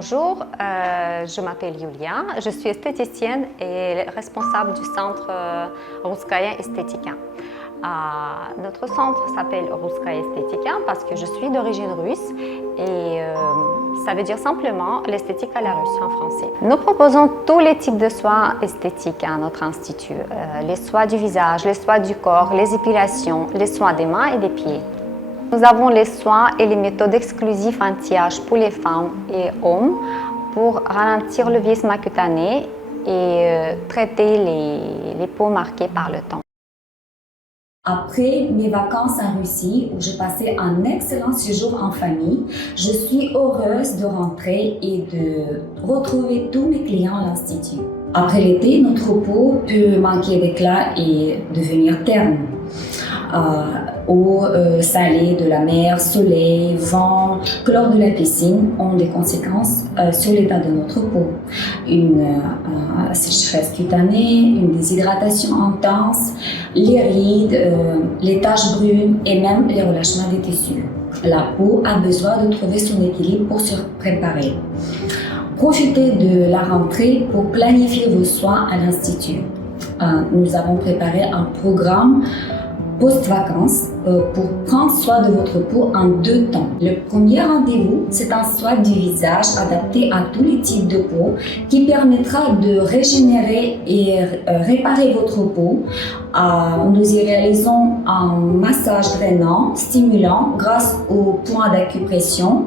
Bonjour, je m'appelle Yulia, je suis esthéticienne et responsable du centre Russkaya Estetika. Notre centre s'appelle Russkaya Estetika parce que je suis d'origine russe et ça veut dire simplement l'esthétique à la russe en français. Nous proposons tous les types de soins esthétiques à notre institut, les soins du visage, les soins du corps, les épilations, les soins des mains et des pieds. Nous avons les soins et les méthodes exclusives anti-âge pour les femmes et hommes pour ralentir le vieillissement cutané et traiter les peaux marquées par le temps. Après mes vacances en Russie, où j'ai passé un excellent séjour en famille, je suis heureuse de rentrer et de retrouver tous mes clients à l'Institut. Après l'été, notre peau peut manquer d'éclat et devenir terne. Eau salée de la mer, soleil, vent, chlore de la piscine ont des conséquences sur l'état de notre peau. Une sécheresse cutanée, une déshydratation intense, les rides, les taches brunes et même les relâchements des tissus. La peau a besoin de trouver son équilibre pour se préparer. Profitez de la rentrée pour planifier vos soins à l'Institut. Nous avons préparé un programme post-vacances pour prendre soin de votre peau en 2 temps. Le premier rendez-vous, c'est un soin du visage adapté à tous les types de peau qui permettra de régénérer et réparer votre peau. Nous y réalisons un massage drainant, stimulant grâce au point d'acupression,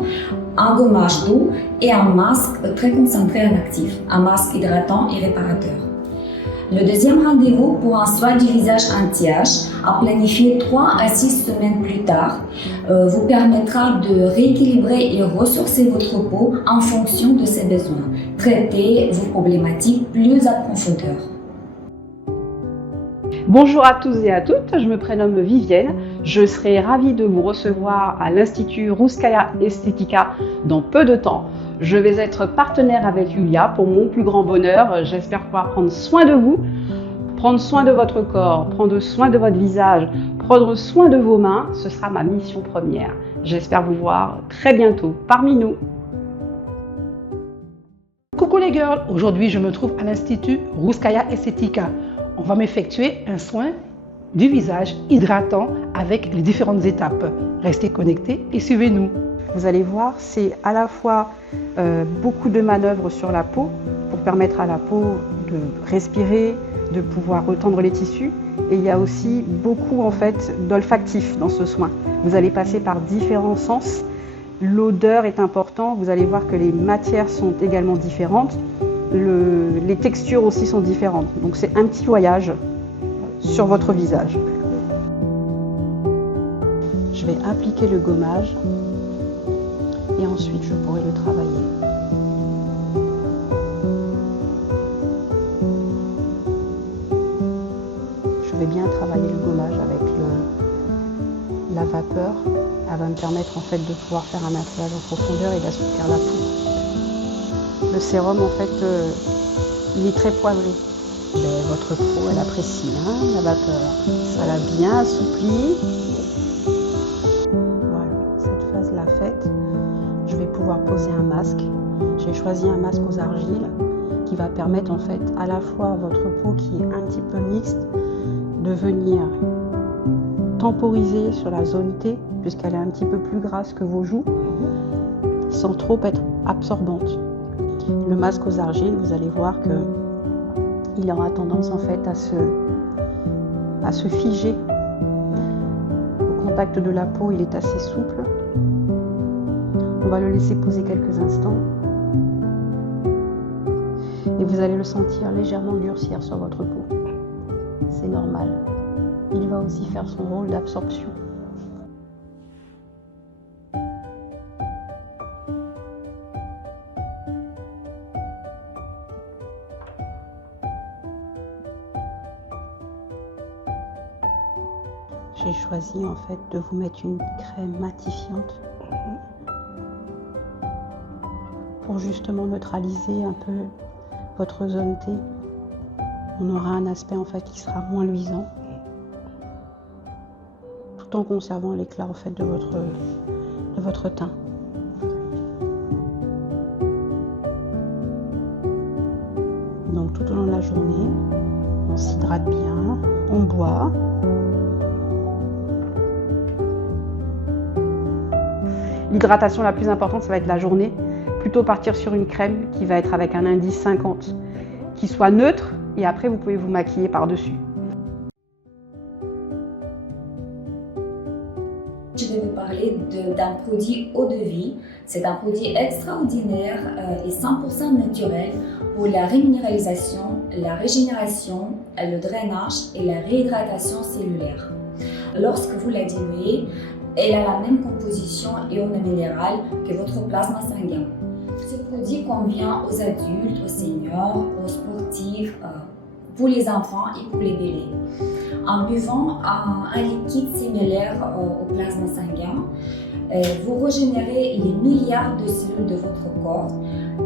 un gommage doux et un masque très concentré en actif, un masque hydratant et réparateur. Le deuxième rendez-vous pour un soin du visage anti-âge, à planifier 3 à 6 semaines plus tard, vous permettra de rééquilibrer et ressourcer votre peau en fonction de ses besoins. Traitez vos problématiques plus à profondeur. Bonjour à tous et à toutes, je me prénomme Vivienne. Je serai ravie de vous recevoir à l'Institut Russkaya Estetika dans peu de temps. Je vais être partenaire avec Yulia pour mon plus grand bonheur. J'espère pouvoir prendre soin de vous, prendre soin de votre corps, prendre soin de votre visage, prendre soin de vos mains. Ce sera ma mission première. J'espère vous voir très bientôt parmi nous. Coucou les girls, aujourd'hui je me trouve à l'Institut Russkaya Estetika. On va m'effectuer un soin du visage hydratant avec les différentes étapes. Restez connectés et suivez-nous. Vous allez voir, c'est à la fois beaucoup de manœuvres sur la peau pour permettre à la peau de respirer, de pouvoir retendre les tissus. Et il y a aussi beaucoup en fait d'olfactif dans ce soin. Vous allez passer par différents sens. L'odeur est importante. Vous allez voir que les matières sont également différentes. Les textures aussi sont différentes. Donc c'est un petit voyage sur votre visage. Je vais appliquer le gommage. Et ensuite, je pourrai le travailler. Je vais bien travailler le gommage avec la vapeur. Elle va me permettre en fait de pouvoir faire un nettoyage en profondeur et d'assouplir la peau. Le sérum en fait, il est très poivré. Mais votre peau, elle apprécie la vapeur. Ça l'a bien assoupli. Voilà, cette phase-là faite. Je vais pouvoir poser un masque. J'ai choisi un masque aux argiles qui va permettre en fait à la fois à votre peau qui est un petit peu mixte de venir temporiser sur la zone T puisqu'elle est un petit peu plus grasse que vos joues sans trop être absorbante. Le masque aux argiles, vous allez voir que il aura tendance en fait à se figer. Au contact de la peau, il est assez souple. On va le laisser poser quelques instants et vous allez le sentir légèrement durcir sur votre peau. C'est normal. Il va aussi faire son rôle d'absorption. J'ai choisi en fait de vous mettre une crème matifiante pour justement neutraliser un peu votre zone T. On aura un aspect en fait qui sera moins luisant tout en conservant l'éclat en fait de votre teint. tout au long de la journée. On s'hydrate bien, on boit. L'hydratation la plus importante, ça va être la journée. Plutôt partir sur une crème qui va être avec un indice 50, qui soit neutre, et après vous pouvez vous maquiller par-dessus. Je vais vous parler d'un produit eau de vie. C'est un produit extraordinaire et 100% naturel pour la réminéralisation, la régénération, le drainage et la réhydratation cellulaire. Lorsque vous la diluez, elle a la même composition iono-minérale que votre plasma sanguin. Ce produit convient aux adultes, aux seniors, aux sportifs, pour les enfants et pour les bébés. En buvant un liquide similaire au plasma sanguin, vous régénérez les milliards de cellules de votre corps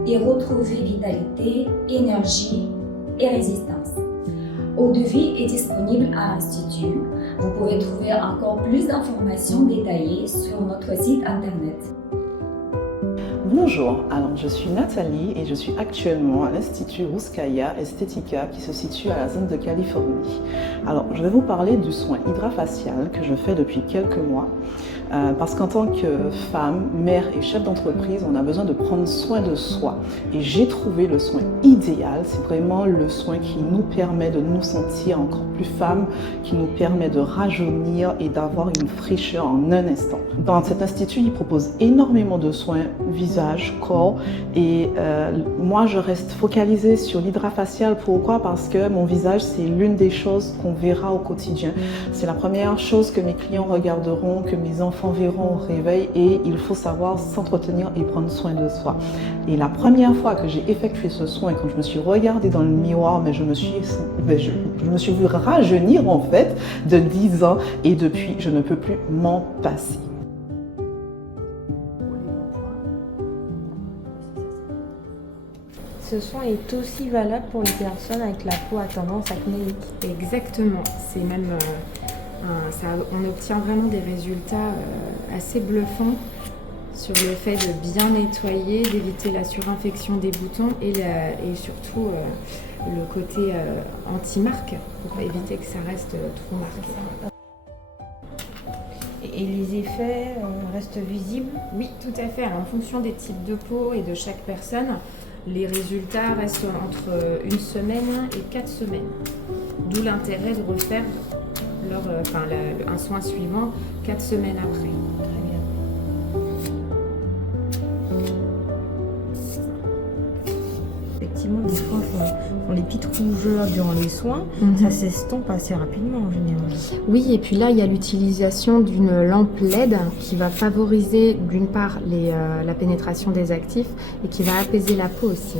et retrouvez vitalité, énergie et résistance. Eau de vie est disponible à l'Institut. Vous pouvez trouver encore plus d'informations détaillées sur notre site internet. Bonjour, alors je suis Nathalie et je suis actuellement à l'Institut Rouskaya Estetica qui se situe à la zone de Californie. Alors je vais vous parler du soin hydrafacial que je fais depuis quelques mois. Parce qu'en tant que femme, mère et chef d'entreprise, on a besoin de prendre soin de soi. Et j'ai trouvé le soin idéal, c'est vraiment le soin qui nous permet de nous sentir encore plus femmes, qui nous permet de rajeunir et d'avoir une fraîcheur en un instant. Dans cet institut, il propose énormément de soins visage, corps et moi je reste focalisée sur l'hydrafacial. Pourquoi? Parce que mon visage, c'est l'une des choses qu'on verra au quotidien. C'est la première chose que mes clients regarderont, que mes enfants verront au réveil et il faut savoir s'entretenir et prendre soin de soi. Et la première fois que j'ai effectué ce soin, quand je me suis regardée dans le miroir, mais je me suis vue rajeunir en fait de 10 ans et depuis je ne peux plus m'en passer. Ce soin est aussi valable pour les personnes avec la peau à tendance acnéique. Exactement, c'est même on obtient vraiment des résultats assez bluffants sur le fait de bien nettoyer, d'éviter la surinfection des boutons et surtout le côté anti-marque pour éviter que ça reste trop marqué. Et les effets restent visibles? Oui, tout à fait. En fonction des types de peau et de chaque personne, les résultats restent entre 1 semaine et 4 semaines. D'où l'intérêt de refaire un soin suivant 4 semaines après. Très bien. Effectivement, des fois, on les petites rougeurs durant les soins, ça s'estompe assez rapidement en général. Oui, et puis là, il y a l'utilisation d'une lampe LED qui va favoriser d'une part la pénétration des actifs et qui va apaiser la peau aussi.